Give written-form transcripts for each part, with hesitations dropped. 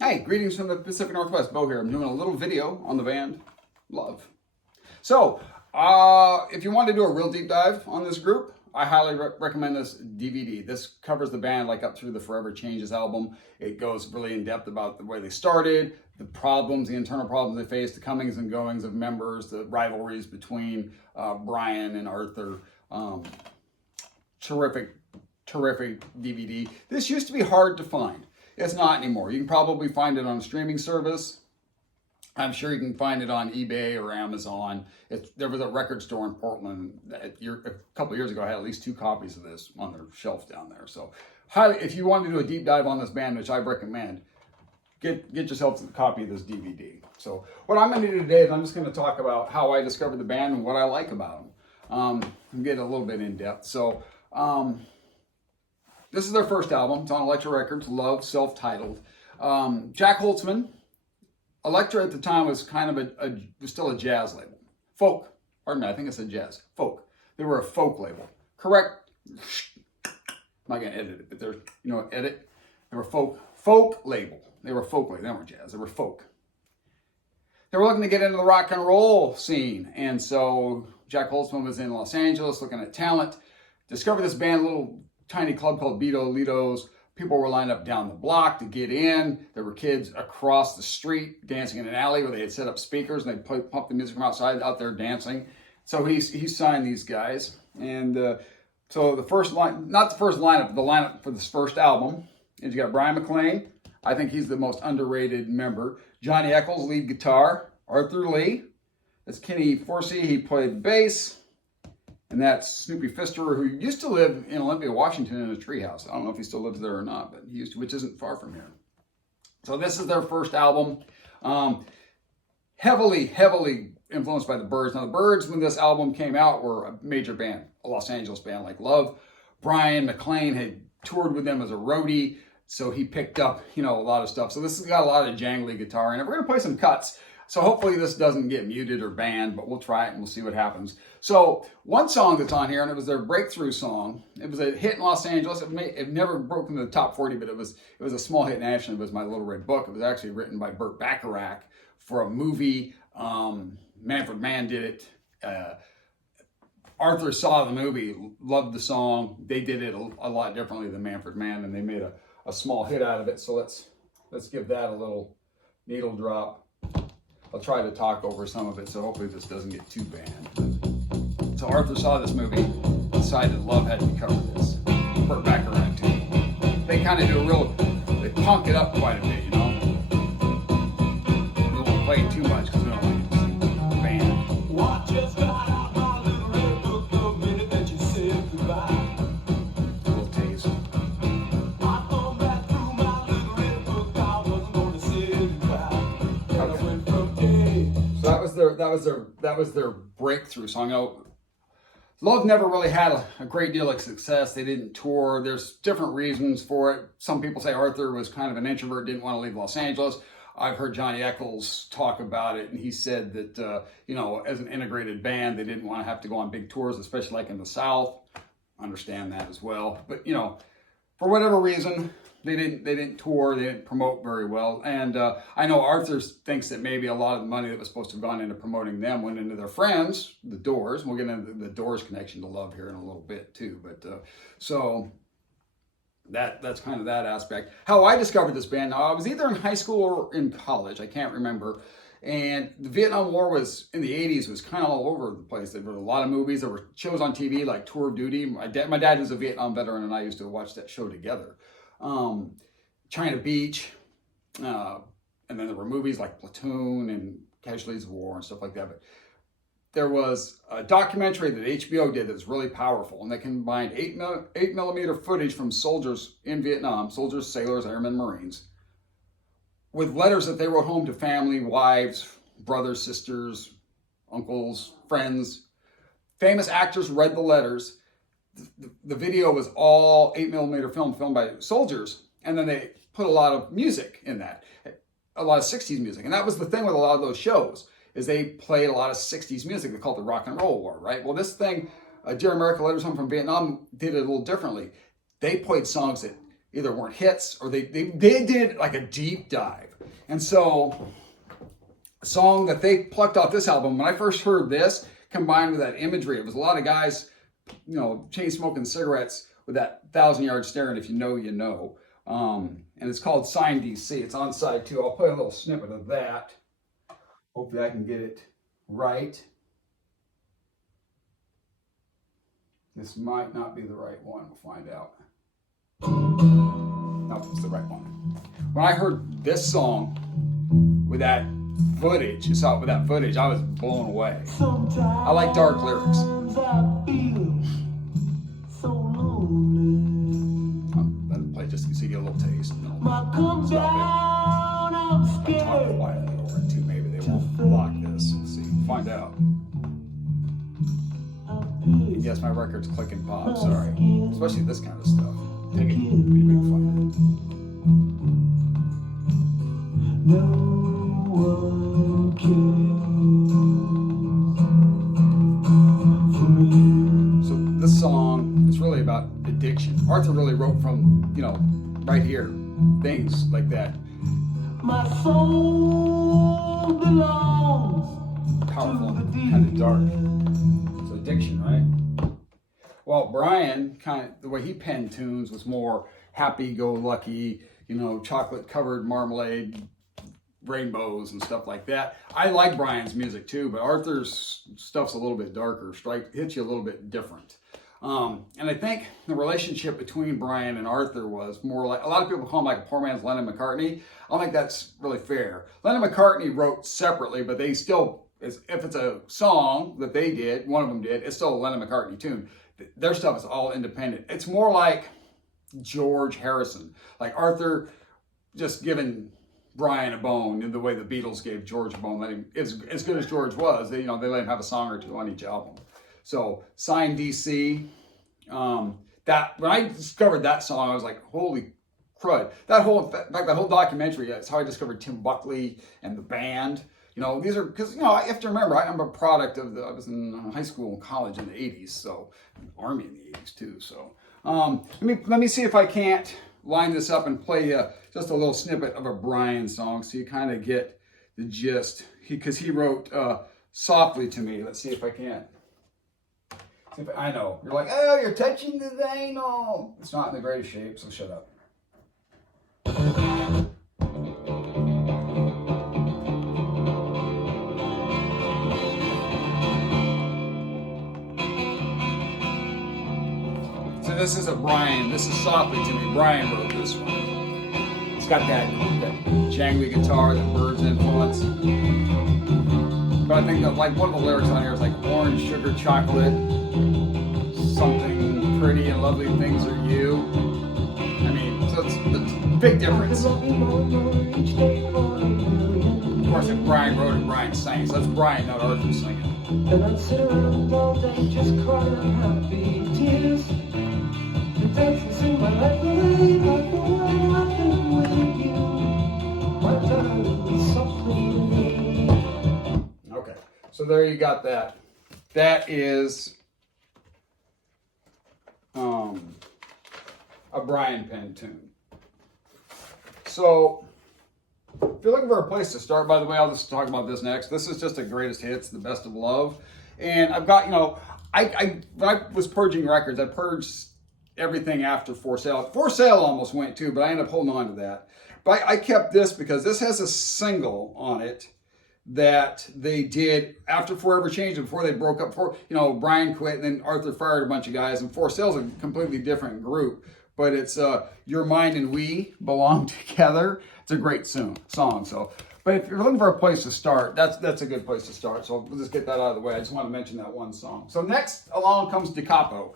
Hey, greetings from the Pacific Northwest. Bo here. I'm doing a little video on the band Love. So, if you want to do a real deep dive on this group, I highly recommend this DVD. This covers the band like up through the Forever Changes album. It goes really in depth about the way they started, the problems, the internal problems they faced, the comings and goings of members, the rivalries between Brian and Arthur. Terrific DVD. This used to be hard to find. It's not anymore. You can probably find it on a streaming service. I'm sure you can find it on eBay or Amazon. There was a record store in Portland a couple of years ago. I had at least 2 copies of this on their shelf down there. So, if you want to do a deep dive on this band, which I recommend, get yourself a copy of this DVD. So, what I'm going to do today is I'm just going to talk about how I discovered the band and what I like about them. I'm getting a little bit in depth. So, this is their first album. It's on Elektra Records, Love, self-titled. Jack Holtzman. Elektra at the time was kind of was still a jazz label. Folk. Pardon me, I think it said jazz. Folk. They were a folk label. Correct. I'm not going to edit it, but they're, edit. They were folk label. They were folk label. They weren't jazz. They were folk. They were looking to get into the rock and roll scene. And so Jack Holtzman was in Los Angeles looking at talent. Discovered this band, little tiny club called Beto Litos. People were lined up down the block to get in. There were kids across the street dancing in an alley where they had set up speakers and they pumped the music from outside out there dancing. So he signed these guys. And so the first line, not the first lineup, the lineup for this first album is you got Brian McLean. I think he's the most underrated member. Johnny Eccles, lead guitar. Arthur Lee. That's Kenny Forsey. He played bass. And that's Snoopy Pfister, who used to live in Olympia, Washington in a treehouse. I don't know if he still lives there or not, but he used to, which isn't far from here. So this is their first album. Heavily influenced by the Byrds. Now the Byrds, when this album came out, were a major band, a Los Angeles band like Love. Brian McLean had toured with them as a roadie, so he picked up, a lot of stuff. So this has got a lot of jangly guitar in it. We're gonna play some cuts. So hopefully this doesn't get muted or banned, but we'll try it and we'll see what happens. So one song that's on here, and it was their breakthrough song. It was a hit in Los Angeles. It never broke into the top 40, but it was a small hit nationally. It was My Little Red Book. It was actually written by Burt Bacharach for a movie. Manfred Mann did it. Arthur saw the movie, loved the song. They did it a lot differently than Manfred Mann, and they made a small hit out of it. So let's give that a little needle drop. I'll try to talk over some of it, so hopefully this doesn't get too banned. So Arthur saw this movie, decided Love had to cover this. Burt Bacharach too. They kind of they punk it up quite a bit, We won't play too much because we don't like to sing the band. What just got out my little red book the minute that you said goodbye? A little taste. I thought that through my little red book I wasn't going to say goodbye. I went from So that was their breakthrough song. Love never really had a great deal of success. They didn't tour. There's different reasons for it. Some people say Arthur was kind of an introvert, didn't want to leave Los Angeles. I've heard Johnny Eccles talk about it, and he said that as an integrated band, they didn't want to have to go on big tours, especially like in the South. Understand that as well. But for whatever reason, they didn't tour, they didn't promote very well. And I know Arthur thinks that maybe a lot of the money that was supposed to have gone into promoting them went into their friends, the Doors. We'll get into the Doors connection to Love here in a little bit too. But so that's kind of that aspect. How I discovered this band, now I was either in high school or in college, I can't remember. And the Vietnam War was, in the 80s, was kind of all over the place. There were a lot of movies. There were shows on TV like Tour of Duty. My dad was a Vietnam veteran, and I used to watch that show together. China Beach, and then there were movies like Platoon and Casualties of War and stuff like that. But there was a documentary that HBO did that was really powerful, and they combined 8mm footage from soldiers in Vietnam, soldiers, sailors, airmen, Marines, with letters that they wrote home to family, wives, brothers, sisters, uncles, friends. Famous actors read the letters. The video was all 8mm film filmed by soldiers, and then they put a lot of music in that, a lot of 60s music. And that was the thing with a lot of those shows, is they played a lot of 60s music. They called it the Rock and Roll War, right? Well, this thing, Dear America, Letters Home from Vietnam, did it a little differently. They played songs that either weren't hits or they did like a deep dive. And so a song that they plucked off this album, when I first heard this, combined with that imagery, it was a lot of guys, you know, chain smoking cigarettes with that 1,000-yard stare, and if you know, you know. And it's called Sign DC. It's on side 2. I'll play a little snippet of that. Hopefully I can get it right. This might not be the right one. We'll find out. No, it's the right one. When I heard this song with that footage, I was blown away. I like dark lyrics. Let me play just so you get a little taste. No, stop it. I'll talk quietly over it too. Maybe they won't block this. Let's see. Find out. Yes, my record's click and pop. Sorry. Especially this kind of stuff. Take it. Pretty big fun. No one cares for me. So this song is really about addiction. Arthur really wrote from, you know, right here, things like that. My soul belongs. Powerful, kind of dark. So addiction, right? Well, Brian, kind of the way he penned tunes was more happy-go-lucky, you know, chocolate-covered marmalade, rainbows and stuff like that. I like Brian's music too, but Arthur's stuff's a little bit darker, hits you a little bit different. And I think the relationship between Brian and Arthur was more like, a lot of people call him like a poor man's Lennon McCartney. I don't think that's really fair. Lennon McCartney wrote separately, but they still, if it's a song that they did, one of them did, it's still a Lennon McCartney tune. Their stuff is all independent. It's more like George Harrison, like Arthur just giving Brian a bone in the way the Beatles gave George a bone. Let him, as good as George was, they let him have a song or two on each album. So Sign DC, that when I discovered that song, I was like, holy crud! That whole documentary. It's how I discovered Tim Buckley and the band. You know, these are because, you know, I have to remember I'm a product of I was in high school and college in the '80s, so Army in the '80s too. So let me see if I can't line this up and play just a little snippet of a Brian song so you kind of get the gist. Because he wrote Softly to Me. Let's see if I can. I know. You're like, oh, you're touching the anal. It's not in the greatest shape, so shut up. So this is a Brian. This is Softly to Me. Brian wrote this one. It's got that jangly guitar, that Birds influence. But I think that, like, one of the lyrics on here is like orange, sugar, chocolate, something pretty and lovely things are you. I mean, so it's a big difference. Of course, if Brian wrote it, Brian sang. So that's Brian, not Arthur singing. And I'd sit around all day just crying happy tears. And dancing, sing my life away like the way I've been with you. My darling, softly to me. Okay, so there you got that. That is a Brian Penn tune. So, if you're looking for a place to start, by the way, I'll just talk about this next. This is just a greatest hits, the best of love. And I've got, you know, when I was purging records, I purged everything after For Sale. For Sale almost went too, but I ended up holding on to that. But I kept this because this has a single on it that they did after Forever Changed, before they broke up. You know, Brian quit and then Arthur fired a bunch of guys, and For Sale's a completely different group. But it's Your Mind and We Belong Together. It's a great song. So, but if you're looking for a place to start, that's a good place to start. So we'll just get that out of the way. I just want to mention that one song. So next along comes Da Capo.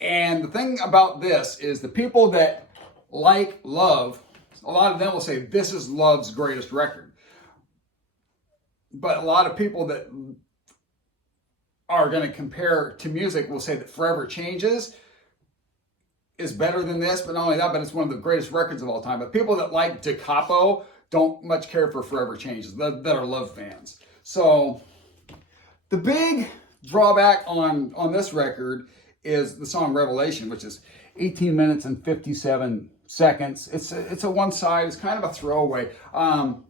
And the thing about this is the people that like Love, a lot of them will say this is Love's greatest record. But a lot of people that are going to compare to music will say that Forever Changes is better than this, but not only that, but it's one of the greatest records of all time. But people that like Da Capo don't much care for Forever Changes, that are Love fans. So the big drawback on this record is the song Revelation, which is 18 minutes and 57 seconds. It's a one side. It's kind of a throwaway.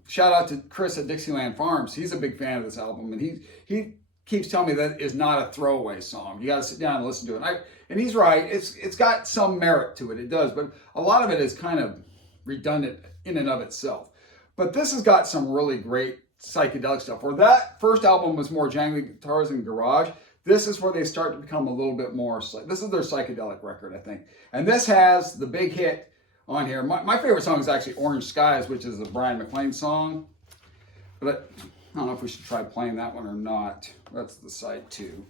Shout out to Chris at Dixieland Farms. He's a big fan of this album, and he keeps telling me that is not a throwaway song. You got to sit down and listen to it. And he's right. It's got some merit to it. It does, but a lot of it is kind of redundant in and of itself. But this has got some really great psychedelic stuff. Where that first album was more jangly guitars and garage, this is where they start to become a little bit more. This is their psychedelic record, I think. And this has the big hit on here. My favorite song is actually Orange Skies, which is a Brian McLean song. But I don't know if we should try playing that one or not. That's the side 2.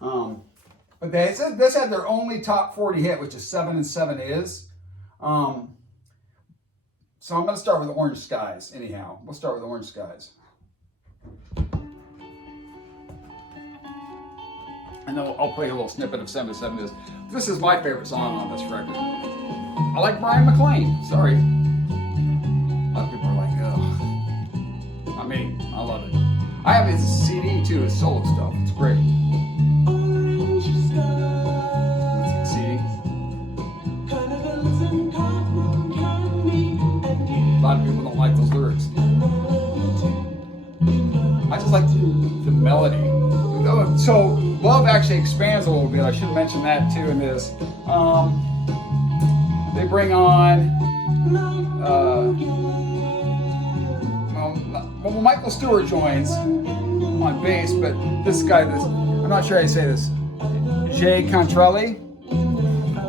But this had their only top 40 hit, which is 7 and 7 Is. So I'm going to start with Orange Skies anyhow. We'll start with Orange Skies. And then I'll play a little snippet of 7 and 7 Is. This is my favorite song on this record. I like Brian McLean. Sorry. A lot of people are like, ugh. Not me. I love it. I have his CD too, his solo stuff. It's great. CD. A lot of people don't like those lyrics. I just like the melody. So Love actually expands a little bit. I should mention that too in this. They bring on well, Michael Stewart joins on bass, but this guy, I'm not sure how you say this, Jay Cantrelli,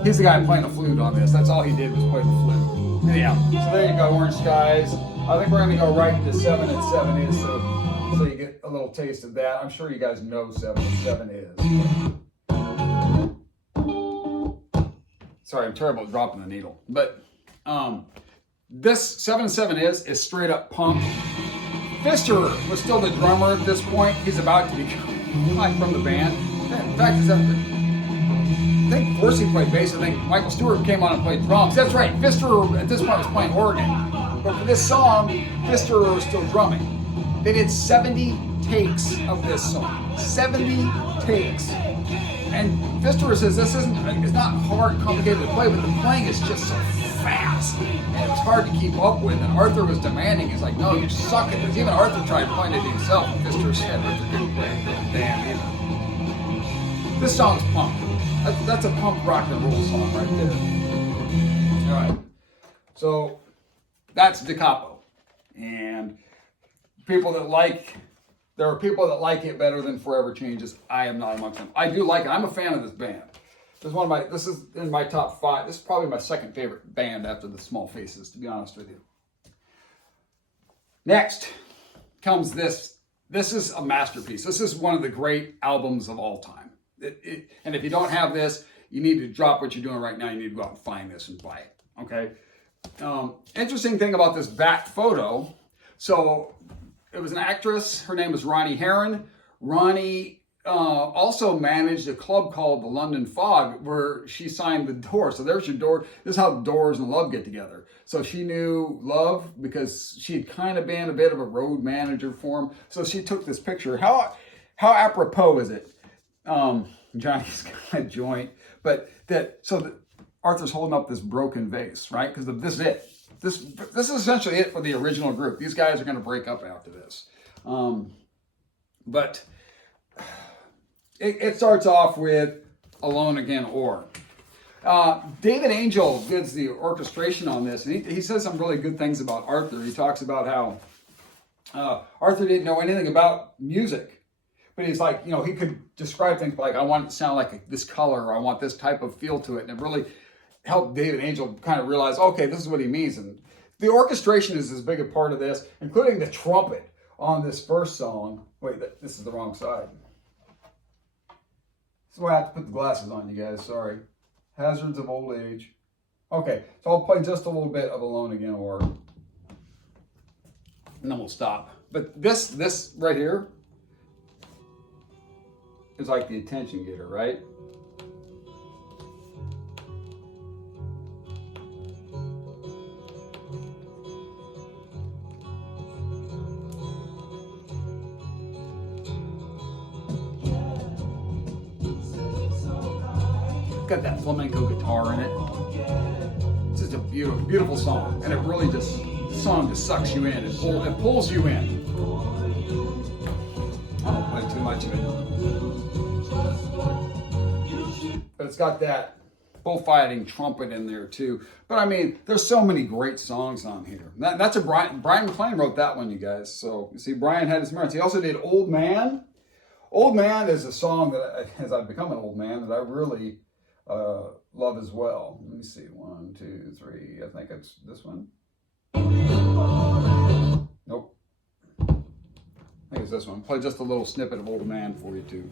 he's the guy playing the flute on this. That's all he did was play the flute. Anyhow, so there you go, Orange Skies. I think we're going to go right into 7 and 7 Is, so you get a little taste of that. I'm sure you guys know 7 and 7 Is. Sorry, I'm terrible at dropping the needle. But this 7 and 7 Is straight up punk. Pfister was still the drummer at this point. He's about to become like from the band. In fact, I think Forsey played bass. I think Michael Stewart came on and played drums. That's right. Pfister at this point was playing organ. But for this song, Pfister was still drumming. They did 70 takes of this song. 70 takes. And Pfister says it's not hard, complicated to play, but the playing is just so fast. And it's hard to keep up with. And Arthur was demanding. He's like, no, you suck at this. Even Arthur tried playing it himself. And Pfister said, Arthur didn't play it. Damn, either. This song's punk. That's a punk rock and roll song right there. All right. So that's Da Capo. And there are people that like it better than Forever Changes. I am not amongst them. I do like it. I'm a fan of this band. This is in my top 5. This is probably my second favorite band after the Small Faces, to be honest with you. Next comes this. This is a masterpiece. This is one of the great albums of all time. And if you don't have this, you need to drop what you're doing right now. You need to go out and find this and buy it. Okay. Interesting thing about this back photo. So it was an actress. Her name was Ronnie Herron. Ronnie also managed a club called the London Fog, where she signed the Doors. So there's your Door. This is how the Doors and Love get together. So she knew Love because she had kind of been a bit of a road manager for him. So she took this picture. How apropos is it? Johnny's got a joint, but Arthur's holding up this broken vase, right? Because this is it. This is essentially it for the original group. These guys are going to break up after this. But it starts off with Alone Again Or. David Angel does the orchestration on this, and he says some really good things about Arthur. He talks about how Arthur didn't know anything about music. But he's like, he could describe things like, I want it to sound like this color, or I want this type of feel to it. And it really helped David Angel kind of realize, okay, this is what he means. And the orchestration is as big a part of this, including the trumpet on this first song. Wait, this is the wrong side. This is why I have to put the glasses on, you guys. Sorry. Hazards of Old Age. Okay, so I'll play just a little bit of Alone Again Or. And then we'll stop. But this right here is like the attention getter, right? Got that flamenco guitar in it. just a beautiful, beautiful song, and it really just, the song just sucks you in. It pulls you in. I don't play too much of it, but it's got that bullfighting trumpet in there too. But I mean, there's so many great songs on here. That's a Brian McLean wrote that one, you guys. So you see, Brian had his merits. He also did Old Man. Old Man is a song that, as I've become an old man, that I really love as well. Let me see, 1, 2, 3. I think it's this one. Nope. I think it's this one. Play just a little snippet of Old Man for you too.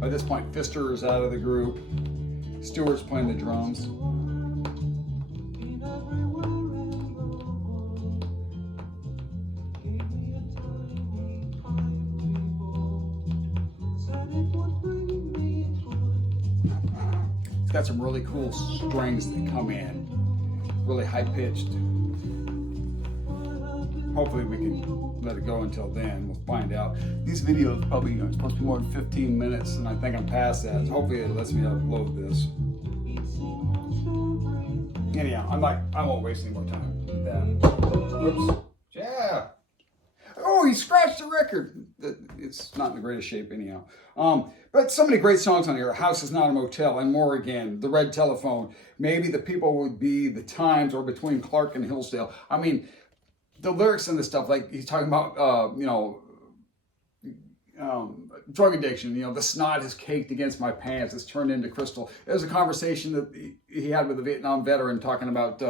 By this point, Pfister is out of the group. Stewart's playing the drums. It's got some really cool strings that come in, really high pitched. Hopefully we can let it go until then. We'll find out. These videos probably supposed to be more than 15 minutes, and I think I'm past that. So hopefully it lets me upload this. Anyhow, I won't waste any more time with that. Oops. Yeah. Oh, he scratched the record. It's not in the greatest shape anyhow. But so many great songs on here. A House Is Not a Motel, and More Again, The Red Telephone. Maybe the People Would Be the Times, or Between Clark and Hillsdale. I mean, the lyrics and the stuff, like he's talking about, drug addiction. The snot has caked against my pants. It's turned into crystal. It was a conversation that he had with a Vietnam veteran talking about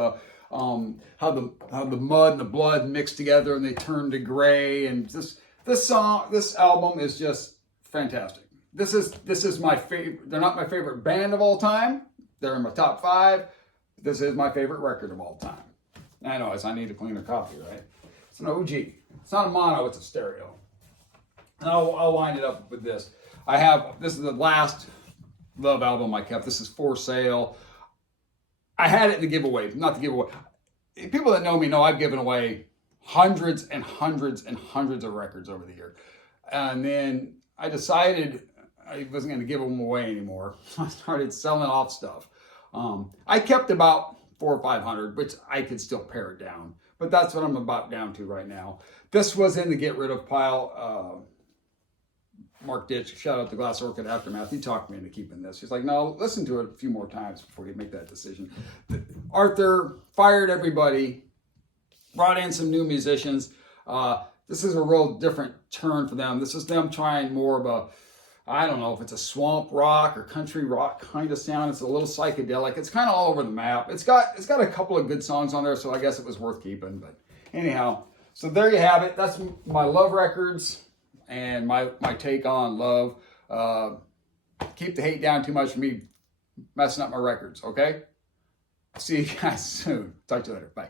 how the mud and the blood mixed together and they turned to gray. And this album is just fantastic. This is my favorite. They're not my favorite band of all time. They're in my top 5. This is my favorite record of all time. I know, I need a cleaner copy, right? It's an OG. It's not a mono, it's a stereo. And I'll wind it up with this. This is the last Love album I kept. This is for sale. I had it to give away, not to give away. People that know me know I've given away hundreds and hundreds and hundreds of records over the year. And then I decided I wasn't going to give them away anymore. So I started selling off stuff. I kept about 400 or 500, which I could still pare it down. But that's what I'm about down to right now. This was in the get rid of pile. Mark Ditch, shout out to Glass Orchid Aftermath. He talked me into keeping this. He's like, no, listen to it a few more times before you make that decision. Arthur fired everybody, brought in some new musicians. This is a real different turn for them. This is them trying more of a, I don't know if it's a swamp rock or country rock kind of sound. It's a little psychedelic. It's kind of all over the map. It's got a couple of good songs on there, so I guess it was worth keeping. But anyhow, so there you have it. That's my love records and my take on love. Keep the hate down too much for me messing up my records, okay? See you guys soon. Talk to you later. Bye.